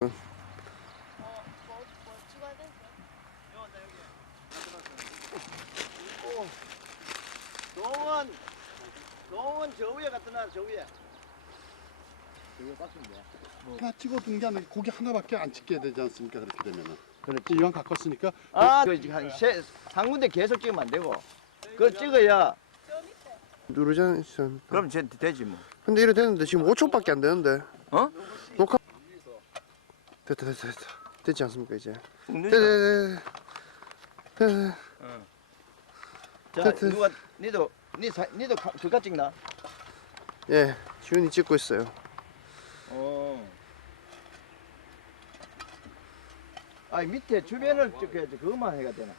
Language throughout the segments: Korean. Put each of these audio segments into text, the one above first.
어, 되는데? 동원 동원 저 위에 놔, 저 위에. 하나 찍어 둔 게 아니라 고기 하나밖에 안 찍게 되지 않습니까? 그렇게 되면은. 그렇지. 이왕 가꿨으니까 아, 그, 한, 세, 한 군데 계속 찍으면 안 되고. 그거 찍어야. 누르지 않으면 그럼 제, 되지 뭐. 근데 이래 되는데 지금 5초밖에 안 되는데 어? 녹화 됐다 됐다 됐다 됐지 않습니까 이제 네. 됐다 됐다 됐다 자, 됐다. 누가, 니도, 니, 사, 니도 가- 그거 찍나? 예 지훈이 찍고 있어요 어. 아니, 밑에 주변을 찍어야지. 그것만 해가 되나?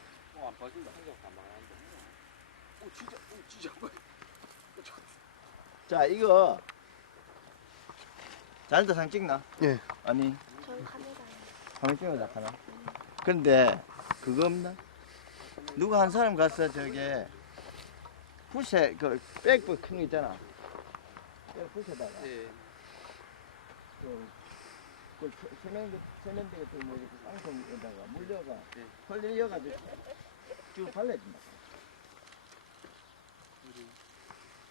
자, 이거. 자연도상 찍나? 예 아니, 카메라에. 화면 찍어 나타나. 근데, 그거 없나? 누가 한 사람 가서 저게, 푸세, 그, 백부 큰거 있잖아. 백 푸세다가. 그, 그 세- 세면대, 세면대 같은 뭐 이렇게 쌍통에다가 물려가, 헐려가지고 쭉 발라준다.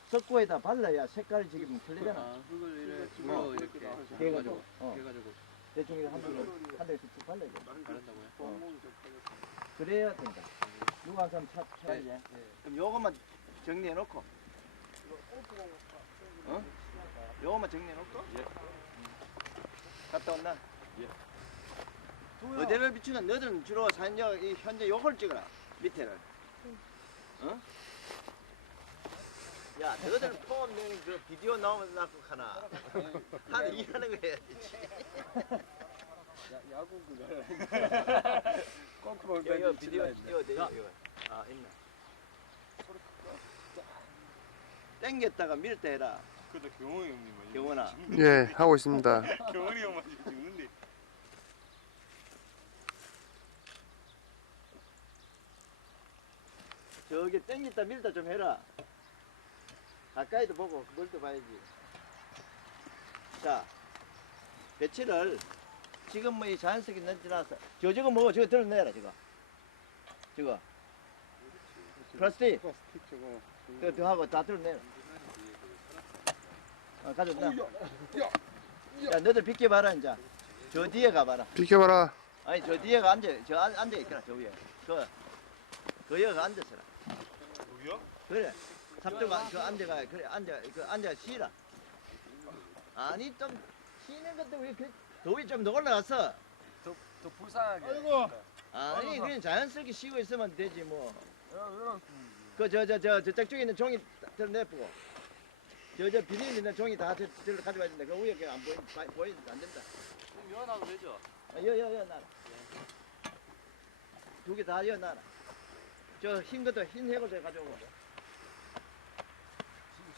석고에다 발라야 색깔이 지금 틀리잖아. 흙을 어. 물로 이렇게 해가지고, 어. 해가지고 대충 이렇게 한 대씩, 한 대씩 쭉 발라야 돼. 바른다고요? 어. 그래야 된다. 누가 한 사람 차, 차야지. 그럼 요것만 정리해 놓고. 어? 요것만 정리해 놓고. 갔다 온나? 어디를 비추는 너들은 주로 산역 이 현재 요걸 찍어라 밑에를. 어? 야 너들 포함 되는 그 비디오 나오면 나고 하나. 하나 일하는 거 해야지. 야구 그거 여기 여기 비디오 비디오 돼 이거. 아 있나? 땡겼다가 밀 때 해라. 그래도 경원이 형님 뭐 경원아. 예 하고 있습니다 경원이 형만 지금 죽는데 저기 땡겼다 밀다 좀 해라. 가까이도 보고 멀도 봐야지. 자, 배치를 지금 뭐 이 자연스럽게 던져놔서 저 저거 뭐 저거 들어내라 저거. 저거 플라스틱 플라스틱 저거. 그거 더 하고 다 들어내라. 어, 가져온다. 야, 너들 비켜봐라 이제. 저 뒤에 가봐라. 비켜봐라 아니 저 뒤에 가 앉아 저 앉, 앉아 있거라 저 위에 그 그여가 앉아서라 여기요? 그래 삼도가 그 앉아가 그래 앉아 그 앉아 쉬라 아니 좀 쉬는 것도 왜 그, 더위 좀 더 올라가서 더 불쌍하게. 아이고. 아니 그냥 자연스럽게 쉬고 있으면 되지 뭐. 그 저 저 저 저쪽 쪽에 있는 종이 들 내쁘고. 저 저 비닐 있는 종이 다 저, 저로 가져가야 된다. 그 위에 그안 보이 보이니까 안 된다. 그럼 연하도 되죠? 여여여 나라. 두 개 다 여놔라. 저 흰 것도 흰저 가져오고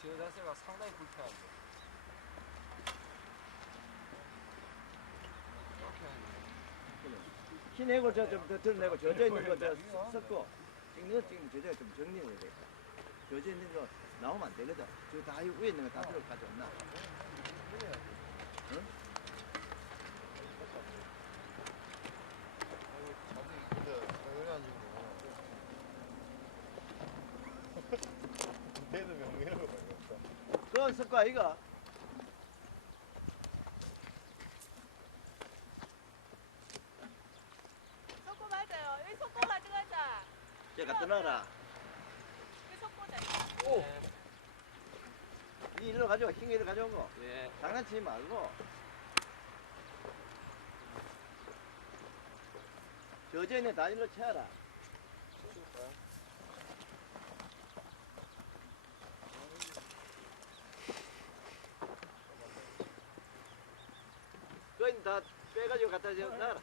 지금 제 자세가 상당히 불편한데. 흰 해고 저좀 드러내고 젖어 있는 거저 섞고 찍는 거 찍는 저저 좀 정리해야 돼. 젖어 있는 거 나오면 안 되거든. 저다 위에 있는 거 다 들어 가져왔나 응? 걔도 명예로 그건 섞고 아이가? 속고 맞아요. 여기 속고 가져가자. 저 갖다 놔라. 여기 속고자. 이 일로 가져와. 흰 일로 가져온 거. 예. 장난치지 말고. 있는 다 일로 채워라 다 빼가지고 갖다 줘 놔라.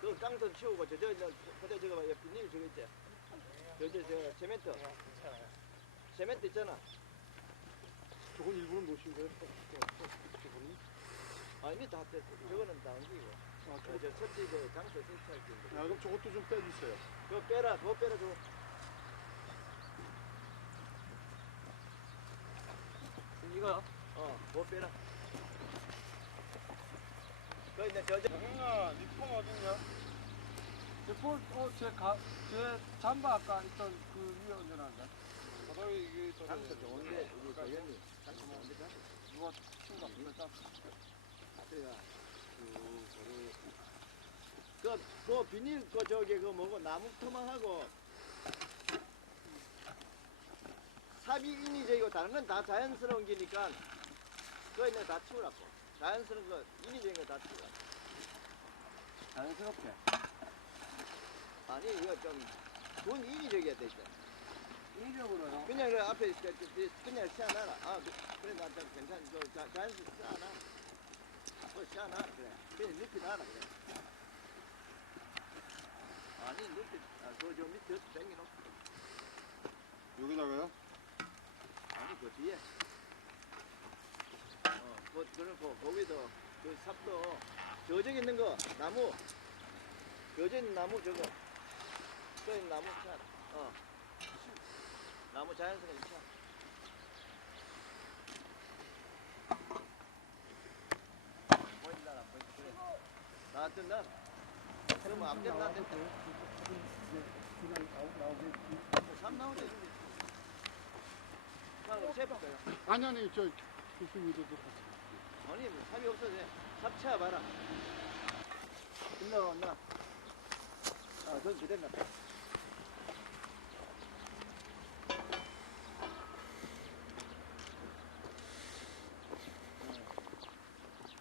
그 깡통 치우고 저저 있는 그대 저거 봐 비닐 저거 있지? 저저 저 세멘트. 세멘트 있잖아. 저건 일부러 놓으신 거예요? 저거는? 아니 다 됐어. 저거는 다 옮기고. 아, 저, 저 첫째 그 장소 설치할 때. 야, 그럼 저것도 좀 빼주세요. 그거 빼라 그거 빼라 그거 못 빼라. 그 이제 저저 형아, 니폰 어딨냐? 저폰 어 제 가, 제 잠바 아까 있던 그 위에 얹어놨네. 바닥에 이게. 장소 좋은데 우리 도현이 장소 좋은데 장 누가 친구가 그랬다. 그래가 그, 그 비닐 그 저기 그 뭐고 나무 토막하고 삽이 인위적이고 다른 건 다 자연스러운 기니까 그거 있는 거다 치우라고. 자연스러운 거 인위적인 거 다 치우라 자연스럽게. 아니 이거 좀 돈 인위적이어야 돼 있잖아 인적으로요. 그냥 그 앞에 그, 그, 그, 그냥 시원하라. 아 그, 그래 나 좀 괜찮아. 저 자, 자연스럽게 시원하 뭐 시원하 그래. 그냥 높이 놔라 그래. 아니 높이 아, 그저 밑에 땡기놓고. 여기다가요? 아니 그 뒤에 어 그, 그리고 거기도 그 삽도 저저 있는 거 나무 저저 있는 나무 저거 저 있는 나무 차 어 나무 자연스럽게 차 보인다 안 보인다 그래 나한테 난 그러면 안 된다 안 된다 삼 나오지 삽을 세볼까요? 아니 아니 저 교수님도 아니 뭐 삽이 없어도 돼. 삽 채워봐라. 끝나고 왔나? 아, 그건 그랬나?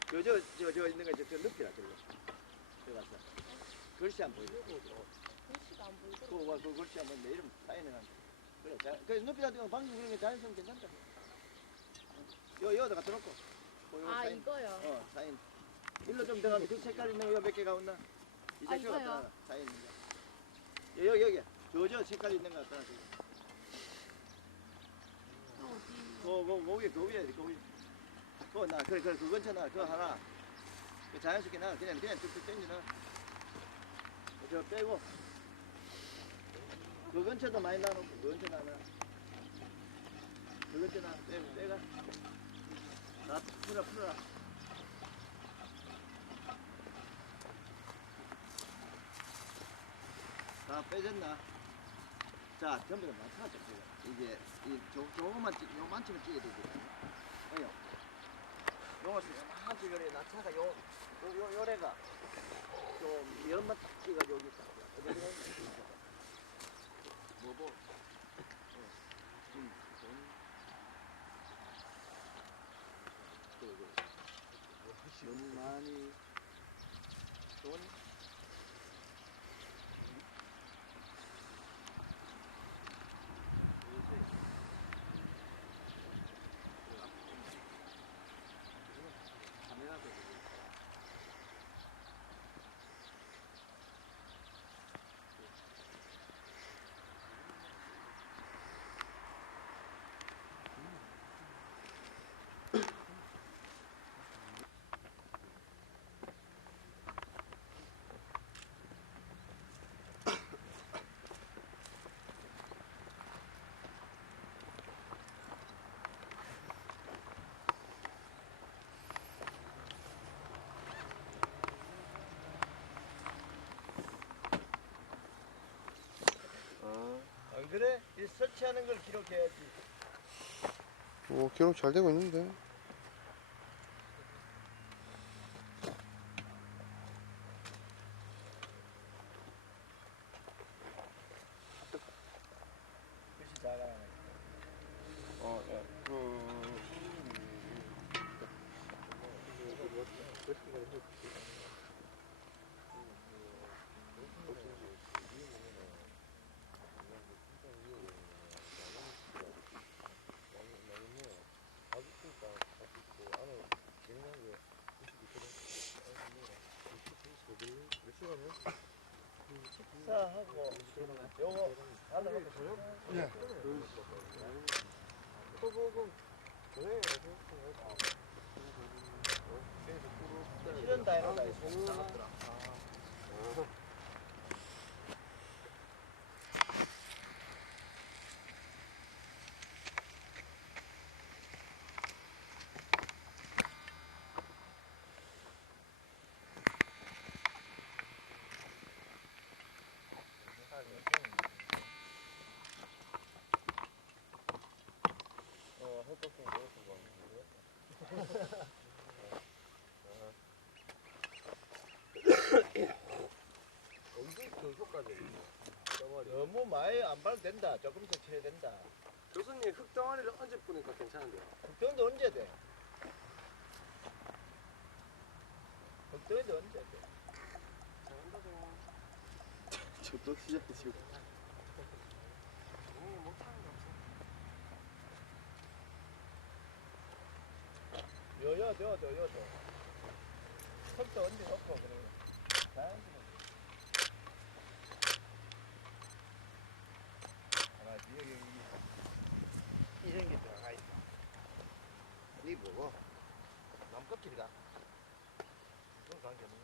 저저 저 저 있는 거저 저 눕히라 저거. 들어가서. 글씨 안 보이죠? 글씨가 안 보이더라고. 그거 봐, 그 글씨 한번 내 이름 사인해놔. 그래, 자, 그래서 눕히라 고 방금 그런 게 자연스러운 괜찮다. 요 여기다 갖다 놓고. 그요아 사인. 이거요. 어, 사인. 일로 좀 들어가면 그 색깔 있는 거 몇 개가 온나? 이 아, 색깔 이거요? 갖다 놔, 사인 있는 거. 여기, 여기. 저, 저 색깔 있는 거 갖다 놔. 저기. 어디? 그, 그, 그 위에, 그 위에, 그 위에. 그거 나, 그래, 그래, 그 근처 나, 그거 하나. 그 자연스럽게 나, 그냥, 그냥 뚝뚝 놔. 저 빼고. 그 근처도 많이 놔놓고, 그 근처 나, 놔. 그 근처 나, 빼, 빼가. 나, 풀어, 풀어라. 다 빼졌나? 자, 전부 다 맞춰줘. 이게 이 조, 조금만 찍, 요만치만 찍어야 되지. 어요. 요것을 요만한 찍으래. 나 차가 요, 요, 요, 요래가 좀 연만 딱 찍어가지고 여기 딱. 뭐고? 어. 음, 돈. 그래, 그래. 돈 그래? 이 설치하는 걸 기록해야지. 오, 기록 잘 되고 있는데. 하고 요거 달라고 예. 실은 다 해놓다. 언제 저 효과 너무 많이 안 봐도 된다. 조금 더 쳐야 된다. 교수님 흙덩어리를 언제 뿌니까 괜찮은데요? 흑덩이도 언제 돼? 흑덩이도 언제 돼? 저도 시작해 지금. 종이 못하는 게 없어. 여도 여도. 흑도 언제 넣고 그래. 자연스러워. 하나 여기 여기 이런 게 들어가 있어. 이 뭐고? 남 껍질이가. 그건 관계 없네.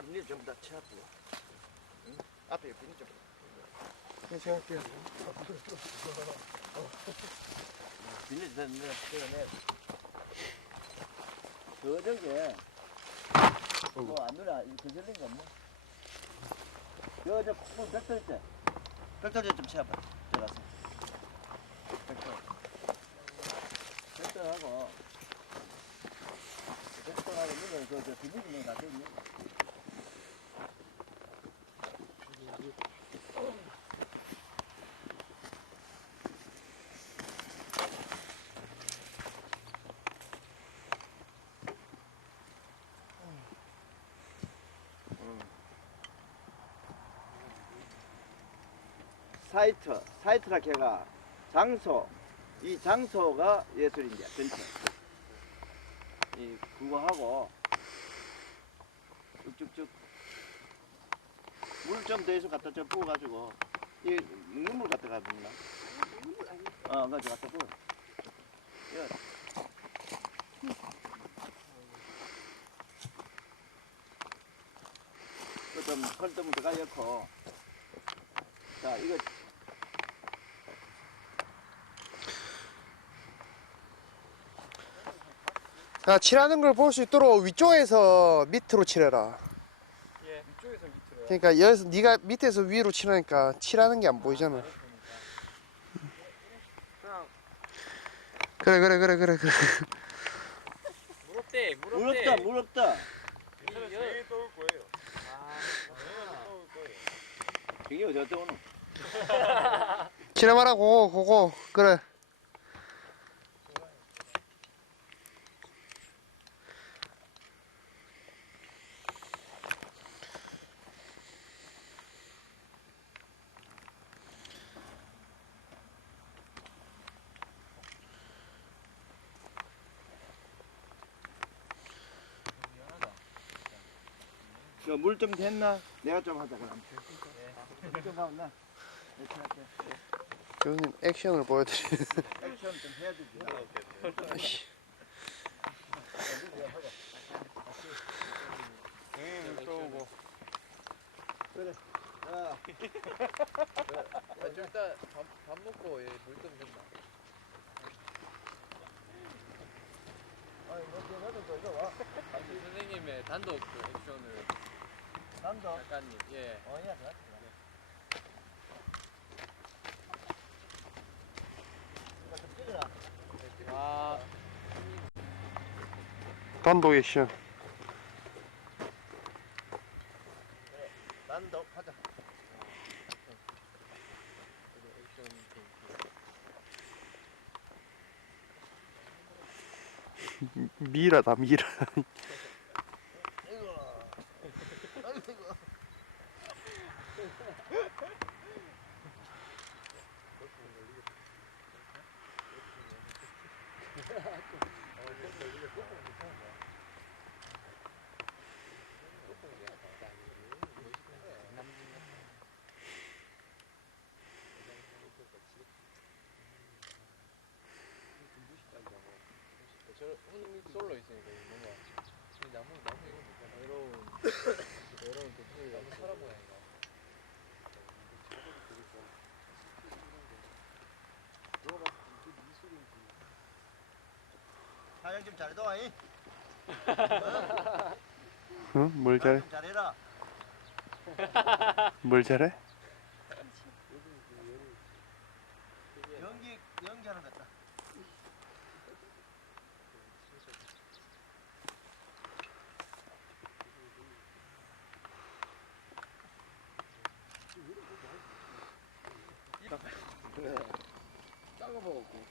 비닐 좀다 채웠고. 응? 앞에 비닐 좀. 제 가 할게요. 비닐 좀 내가 떼어내. 그 저게 뭐안 누나 이거 거슬린 거 없나? 여저 콩 벽돌째. 벽돌째 좀 채워봐. 들어가서. 벽돌. 벽돌하고 벽돌하고 누나 그저 비닐이 다 되니? 사이트, 사이트라 걔가 장소, 이 장소가 예술인데 전체. 이 그거 하고 쭉쭉쭉 물 좀 더해서 갖다 좀 부어가지고 이 눈물 갖다 가 먹나? 눈물 아니야. 어, 가지 갖다 부어. 예. 그좀 설득 들어가 넣고 자 이거 야, 칠하는 걸 볼 수 있도록 위쪽에서 밑으로 칠해라. 예. 위쪽에서 밑으로요. 그러니까 여기서 네가 밑에서 위로 칠하니까 칠하는 게 안 보이잖아. 그냥 그래, 그래, 그래, 그래, 그래. 물 없대 없다 물 없다 괜찮아요. 제일 떠올 거예요. 아, 떠올 거예요. 이게 어디 오는 칠해봐라, 그거, 그거. 그래. 물 좀 됐나? 내가 좀 하자 그럼. 물좀 하고 나. 이렇게 할게 교수님 액션을 보여드리. 액션 좀 해야 되지 형님 떠오고. 자, 좀 이따 밥, 밥 먹고 물좀 준다 아니 뭐 너도 또 이거 와 선생님의 단독 그 액션을 남도 작가님 예. 이거 좀 찍어라 아, 단독 액션. 난도 하자. 미라다, 미라. 솔로 있으니까 이거 뭔가 이 나무 나무 이거 뭔가 외로운 외로운 독수리 나무 사람 모양인가 사장 좀 잘해도 이 응? 뭘 잘해? 좀 잘해라 뭘 잘해? 연기하는 것 같다. 작아봐갖고.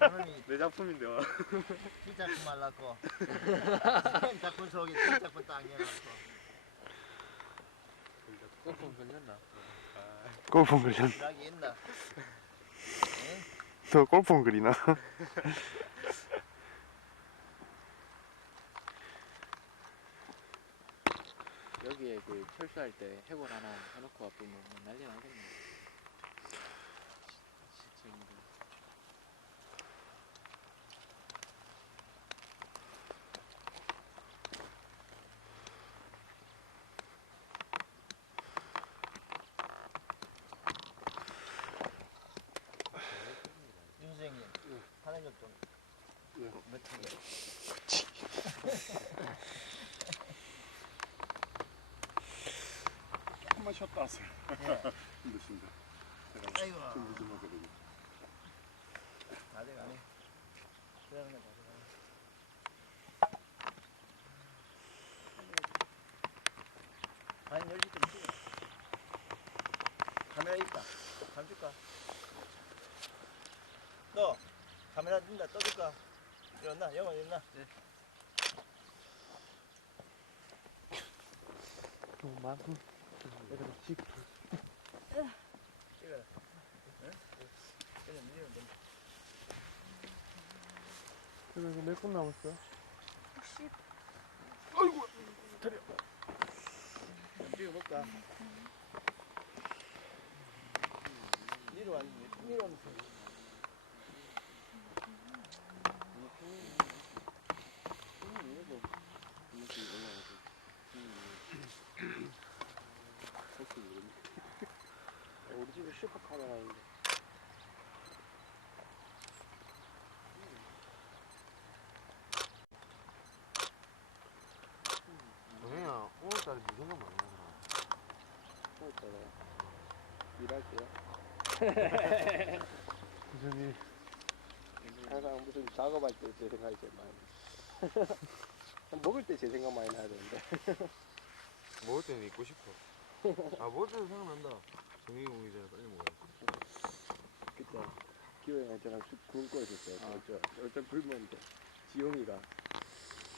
오늘이 내 작품인데요. 뒷작품 말랐고 처음 작품 속에 뒷작품 딱 해놨고 꼬풍 걸렸나? 골프 그리나? 너 골프 그리나? 여기에 그 철수할 때 해골 하나 해놓고 와보면 뭐 난리 나겠네. 시- 시청도. 윤 선생님 하는 것좀 예. 멋지게 조금만 쉬었다 왔어요. 힘드신데. 제가 아이고 좀 늦어먹거든요. 다 돼가네 그러는 거다 돼가네 반 10시쯤 찍어 카메라 있다 감 줄까? 너 카메라 든다 떠줄까? 일어나 영원 일어나 너무 많고. 찍어라 응? 그냥 밀리면 된다 그래서 몇분 남았어? 좀 찍어볼까? 위로 왔네 위로 왔네 우리 집에 슈퍼 카메라 있는데. 동행아 오늘따라 네 생각 많이 나더라. 일할게요. 무슨 일? 항상 무슨 작업할 때 제 생각이 제일 많이 나. 먹을 때 제 생각 많이 나야 되는데. 먹을 때는 있고 싶어. 아 먹을 때는 생각난다. 정리 오기 전에 빨리 먹어야지. 그때 기호 형이 저랑 굶고 있었어요. 저, 어떤 굶었는데 지용이가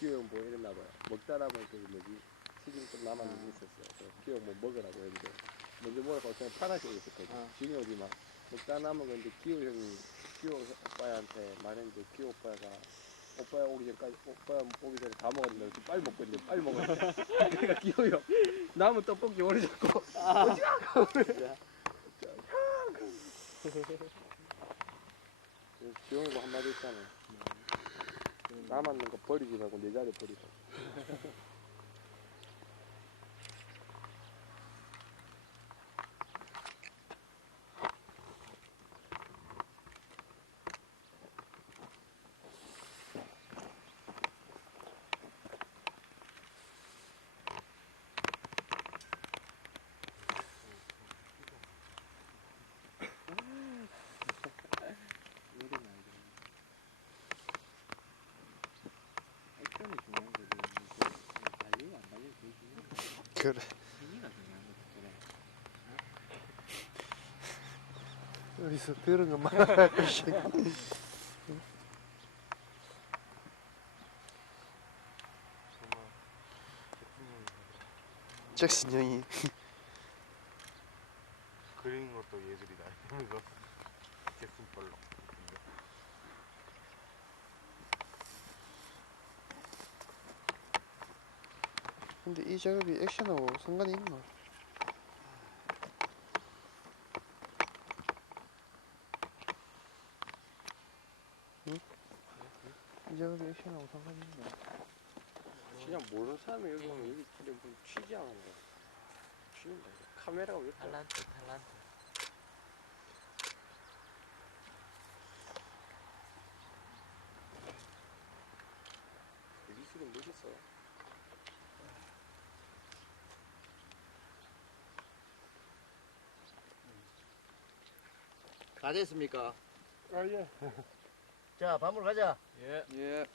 기호 형 뭐 이랬나 봐요. 먹다 남은 그 뭐지 튀김 좀 남았는 게 있었어요. 그래서 기호 형 뭐 먹으라고 했는데 먼저 먹으라고 그냥 파란색 있었거든. 지용이 어디 막 먹다 남은 건데 기호 형이 기호 오빠한테 말했는데 기호 오빠가 오빠야 오기 전까지 오빠야 오기 전에 다 먹었는데 좀 빨리 먹고 있는데 빨리 먹었는데 그러니까 기호 형 남은 떡볶이 오래 잡고 어디가 지용이가 한마디 했잖아. 남았는 거 버리지 말고 내 자리 버리라. 일이 나야 돼. 액션이 중요한 거지. 그 달리고 안 달리고 그게 중요한 거야. 그래. 행위가 중요한 거지. 그래. 어디서 들은 것만 잭슨 형이 그리는 것도 예술이다. 이러면서 제품별로. 근데 이 작업이 액션하고 상관이 있나? 시간하고 상관이 있나? 그냥 모르는 사람이 여기 오면 여기 근데 뭐 취지 않은 거 취는 거 카메라가 왜 달라? 탈란트 탈란트 미술은 멋있어 뭐 다 됐습니까? 아예 자, 밥으로 가자. 예. 예.